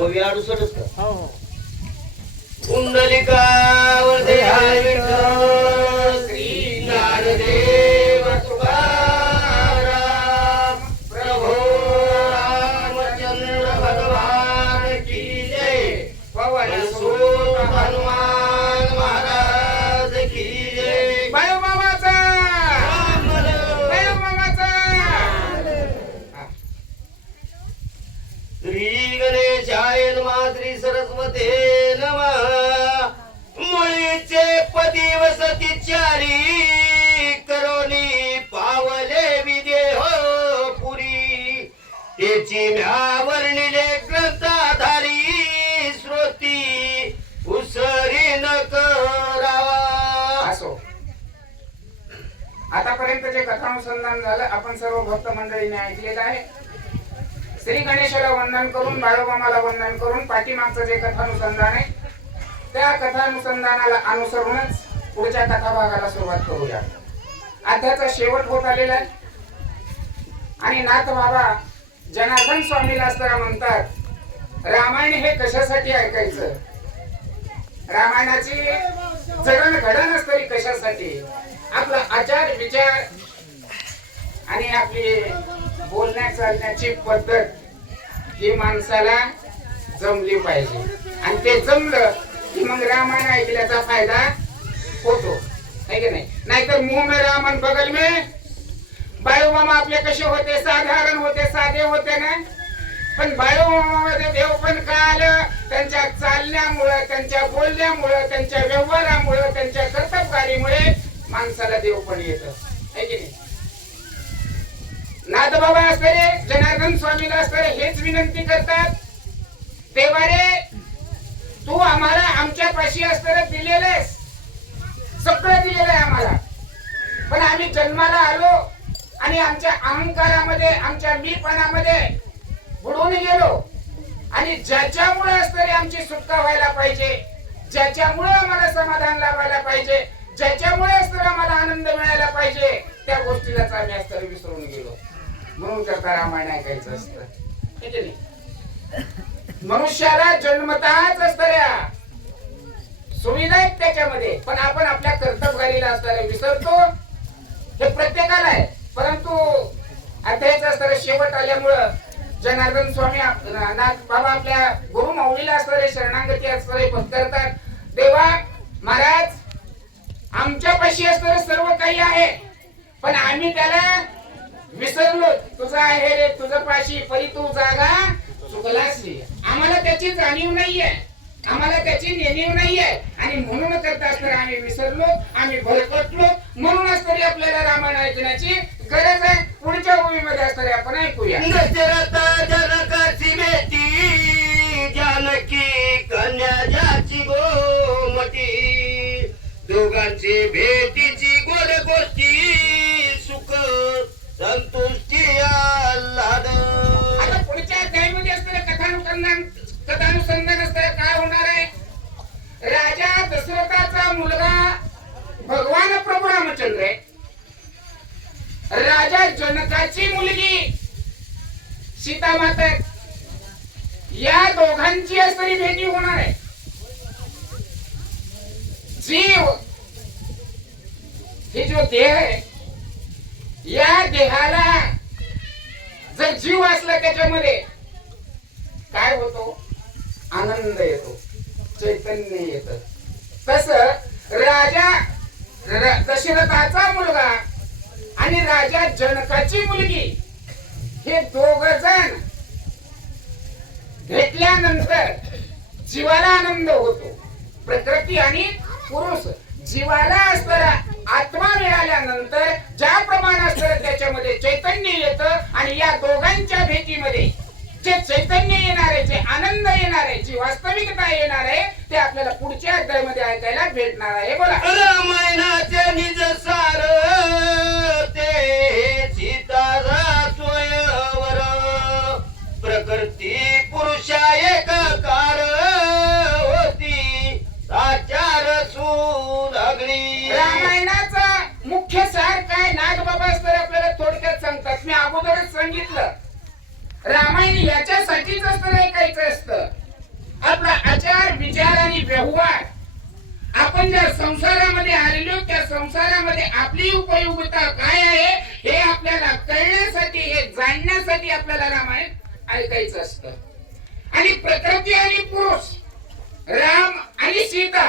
ओवी का आहे विठ्ठल, श्री तुकाराम, प्रभो रामचंद्र भगवान की जय पवन सुत हनुमान महाराज की जय बायो मामाचा रामदेव. बायो मामाचा श्री गणेशाय नमः श्री सरस्वते नमः दिवस तिचारी करोनी पावले विदेह हो पुरी. त्याची म्यावर्णिले ग्रंथाधारी श्रोती उसरी न करावा असो. आतापर्यंत जे कथानुसंधान झालं आपण सर्व भक्त मंडळीने ऐकलेलं आहे. श्री गणेशाला वंदन करून बाळोबामाला वंदन करून पाठीमागचं जे कथानुसंधान आहे त्या कथानुसंधानाला अनुसरूनच पुढच्या कथाभागाला सुरुवात करूया. अध्याचा शेवट होत आलेला आहे. आणि नाथ बाबा जनार्दन स्वामीला असताना म्हणतात रामायण हे कशासाठी ऐकायचं? रामायणाची जगण घडण तरी कशासाठी? आपला आचार विचार आणि आपली बोलण्या चालण्याची पद्धत ही माणसाला जमली पाहिजे. आणि ते जमलं मग रामायण ऐकल्याचा फायदा होतो. है की नाही? नाहीतर मुंह में रामन बगल में मामा आपले कसे होते? साधारण होते साधे होते ना? पण बाळूमामामध्ये देव पण का आलं त्यांच्या चालण्यामुळं त्यांच्या बोलण्यामुळं त्यांच्या व्यवहारामुळं त्यांच्या कर्तबगारीमुळे माणसाला देव पण येत. आहे की नाही? नाथबाबा असणारे जनार्दन स्वामीला असणारे हेच विनंती करतात. देवारे तू आम्हाला आमच्या पाशी दिलेलं आहेस सगळं दिलेलं आहे आम्हाला. पण आम्ही जन्माला आलो आणि आमच्या अहंकारामध्ये आमच्या मीपणामध्ये बुडून गेलो. आणि ज्याच्यामुळे असतरी आमची सुटका व्हायला पाहिजे ज्याच्यामुळे आम्हाला समाधान लावायला पाहिजे ज्याच्यामुळे असतरी आम्हाला आनंद मिळायला पाहिजे त्या गोष्टीलाच आम्ही असतरी विसरून गेलो. म्हणून करता रामायण ऐकायचं असतं. ठीक आहे नाही? मनुष्याला जन्मताच असणाऱ्या सुविधा आहेत त्याच्यामध्ये. पण आपण आपल्या कर्तबगारीला असणाऱ्या विसरतो. हे प्रत्येकाला आहे. परंतु अध्यायाचा असणारे शेवट आल्यामुळं जनार्दन स्वामी नाथ बाबा आपल्या गुरु माऊलीला असणारे शरणागती असणारे पत्करतात देवा महाराज आमच्यापाशी असणार सर्व काही आहे. पण आम्ही त्याला विसरलो. तुझा आहे रे तुझं पाशी परी तू जागा चुकलास जाणीव नाहीये. आम्हाला त्याची नेणीव नाहीये. आणि म्हणूनच करता आम्ही विसरलो आम्ही भरकटलो. म्हणूनच तरी आपल्याला रामायण ऐकण्याची गरज आहे. पुढच्या ओळीमध्ये असणारे आपण ऐकूया. दशरथ जनकाची बेटी जानकी कन्या जाची गोमती. दोघांची भेट राजा जनकाची मुलगी. सीता माता या दोघांची असणारी भेटी होणार आहे. जीव हे जो देह आहे या देहाला जर जीव असला त्याच्यामध्ये काय होतो? आनंद येतो चैतन्य येत. तस राजा र- दशरथाचा मुलगा आणि राजा जनकाची मुलगी. हे दोघ जण भेटल्यानंतर जीवाला आनंद होतो. प्रकृती आणि पुरुष जीवाला असणारा आत्मा मिळाल्यानंतर ज्या प्रमाण असतं त्याच्यामध्ये चैतन्य येतं आणि या दोघांच्या भेटीमध्ये जे चैतन्य येणार आहे जे आनंद येणार आहे जी वास्तविकता येणार आहे ते आपल्याला पुढच्या अध्यायामध्ये ऐकायला भेटणार आहे. बोला. रामायणाचे निज सार सांगितलं. रामायण याच्यासाठीच असतं ऐकायचं असतं? आपला आचार विचार आणि व्यवहार. आपण ज्या संसारामध्ये आलेलो त्या संसारामध्ये आपली उपयोगिता काय आहे हे आपल्याला कळण्यासाठी हे जाणण्यासाठी आपल्याला रामायण ऐकायचं असतं. आणि प्रकृती आणि पुरुष राम आणि सीता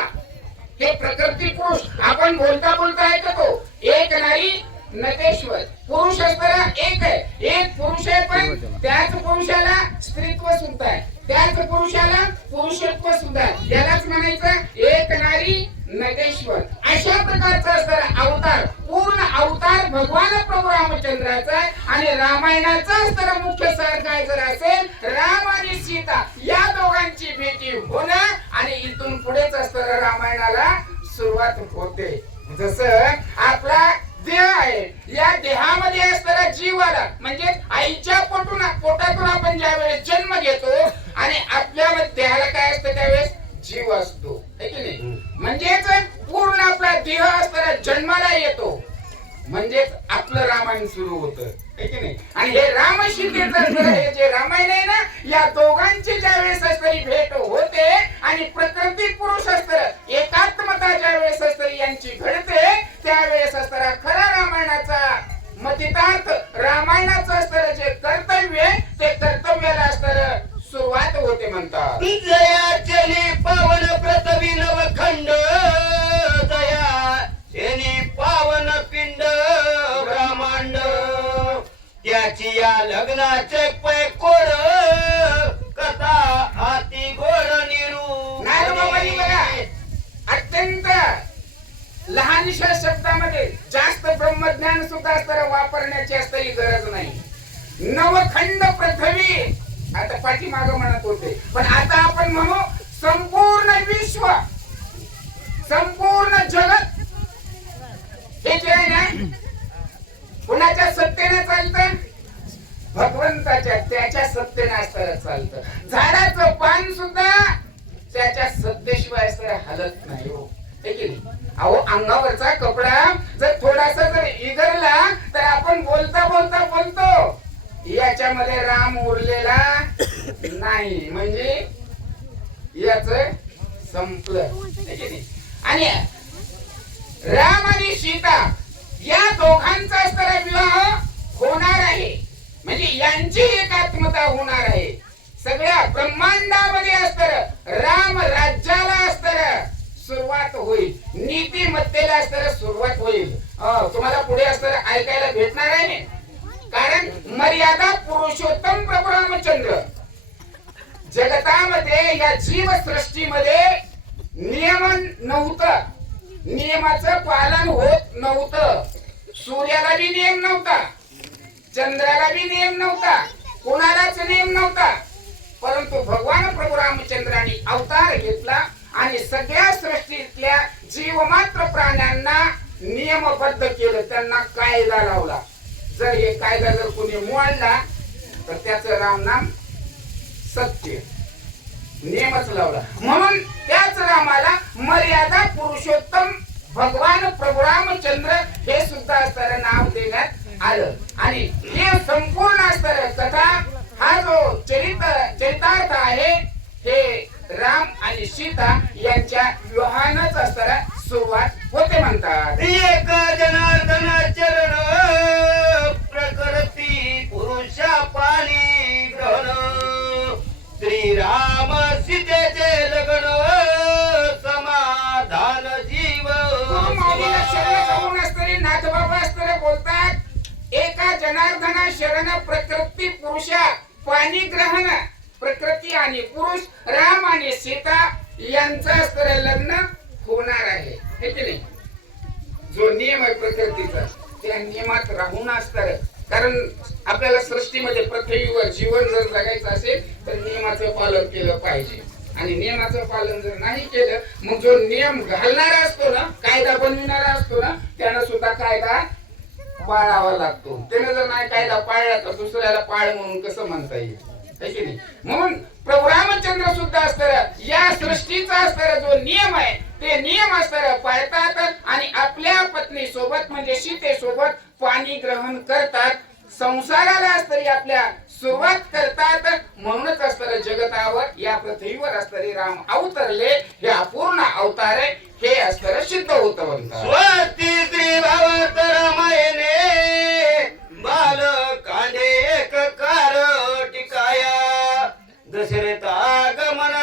हे प्रकृती पुरुष आपण बोलता बोलता ऐकतो. एक नाही नटेश्वर. पुरुष असताना एक आहे. एक पुरुष आहे पण त्याच पुरुषाला स्त्रीत्व सुद्धा आहे. त्याच पुरुषाला पुरुषत्व सुद्धा आहे. त्यालाच म्हणायचं एक नारी नटेश्वर. अशा प्रकारचा असणारा अवतार पूर्ण अवतार भगवान प्रभू रामचंद्राचा आहे आणि रामायणाचा असणारा मुख्य सार काय जर असेल राम आणि सीता. या दोघांची भेटी होणं आणि इथून पुढेच असणारा रामायणाला सुरुवात होते. जसं आपला देह आहे. या देहामध्ये असणारा जीव आला. म्हणजे आईच्या पोटून पोटातून आपण ज्यावेळेस जन्म घेतो आणि आपल्या देहाला काय असतं त्यावेळेस? जीव असतो. है की नाही? म्हणजेच पूर्ण आपला देह असताना जन्माला येतो. म्हणजेच आपलं रामायण सुरू होतं. आणि हे राम असणारं हे जे रामायण आहे ना या दोघांची ज्या वेळेस असणारी भेट होते आणि प्रकृती पुरुष असतं एकात्मता ज्या वेळेस असणारी यांची घडते त्यावेळेस रामायणाचा मतितार्थ रामायणाचं असणारं जे कर्तव्य ते कर्तव्याला असणारं सुरुवात होते म्हणतात. जया चली पावन प्रतवी नवखंड दया चली पावन पिंड ब्रह्मांड. त्याची या लग्नाचे पै कोड कथा हाती गोड निरू. नागबाबांनी बघा. अत्यंत लहानशा शब्दामध्ये जास्त ब्रह्मज्ञान सुद्धा असताना वापरण्याची असताही गरज नाही. नवखंड पृथ्वी आता पाठीमाग म्हणत होते. पण आता आपण म्हणू संपूर्ण विश्व संपूर्ण जगत हे जे आहे ना कुणाच्या सत्तेने चालतं? भगवंताच्या त्याच्या सत्तेने असताना चालतं. झाडाचं पान सुद्धा त्याच्या सत्तेशिवाय असताना हलत नाही हो. अहो अंगावरचा मध्ये राम उरलेला नाही. म्हणजे याच संपलं. आणि राम आणि सीता या दोघांचा असणारा विवाह होणार आहे. म्हणजे यांची एकात्मता होणार आहे. सगळ्या ब्रह्मांडामध्ये असतर राम राज्याला असतर सुरुवात होईल. नीतिमत्तेला असतर सुरुवात होईल. अं, तुम्हाला पुढे असतर ऐकायला भेटणार आहे? कारण मर्यादा पुरुषोत्तम प्रभू रामचंद्र जगतामध्ये या जीव सृष्टीमध्ये नियमन नव्हतं. नियमाचं पालन होत नव्हतं. सूर्याला बी नियम नव्हता. चंद्राला बी नियम नव्हता. कोणालाच नियम नव्हता. परंतु भगवान प्रभू रामचंद्राने अवतार घेतला आणि सगळ्या सृष्टीतल्या जीवमात्र प्राण्यांना नियमबद्ध केलं. त्यांना कायदा लावला. जर हे कायदा जर कोणी मोडला तर त्याचं राम नाम सत्य. नियमच लावला. म्हणून त्याच रामाला मर्यादा पुरुषोत्तम भगवान प्रभू रामचंद्र हे सुद्धा असणारं नाव देण्यात आलं. आणि हे संपूर्ण असणारं कथा हा जो चरित चरितार्थ आहे हे राम आणि सीता यांच्या विवाहानच असताना सुरुवात होते म्हणतात. एक जनार्दन चरण बोलतात एका जनार्दना शरण प्रकृती पुरुषा पाणी ग्रहण प्रकृती आणि पुरुष राम आणि सीता यांचं लग्न होणार आहे. हे की नाही? जो नियम आहे प्रकृतीचा त्या नियमात राहून असणार कारण आपल्याला सृष्टीमध्ये पृथ्वीवर जीवन जर जगायचं असेल तर नियमाचं पालन केलं पाहिजे. आणि नियमाचं पालन जर नाही केलं मग जो नियम घालणारा असतो ना कायदा बनविणारा असतो ना त्यानं सुद्धा कायदा पाळावा लागतो. त्याने जर नाही कायदा पाळला तर दुसऱ्याला पाळ म्हणून कसं म्हणता येईल? की नाही? म्हणून प्रभू रामचंद्र सुद्धा असणाऱ्या या सृष्टीचा असणारा जो नियम आहे ते नियम असणाऱ्या पाळतात आणि आपल्या पत्नी सोबत म्हणजे सीते सोबत पाणी ग्रहण करतात. संसाराला असतरी आपल्या सुरुवात करतात. म्हणूनच असतर जगतावर या पृथ्वीवर असतरी राम अवतरले हे अपूर्ण अवतार आहे. हे असतर सिद्ध होत स्वस्ती श्री भावत रामायणे बाल कांडे एक कार टिकाया. दशरथ गमन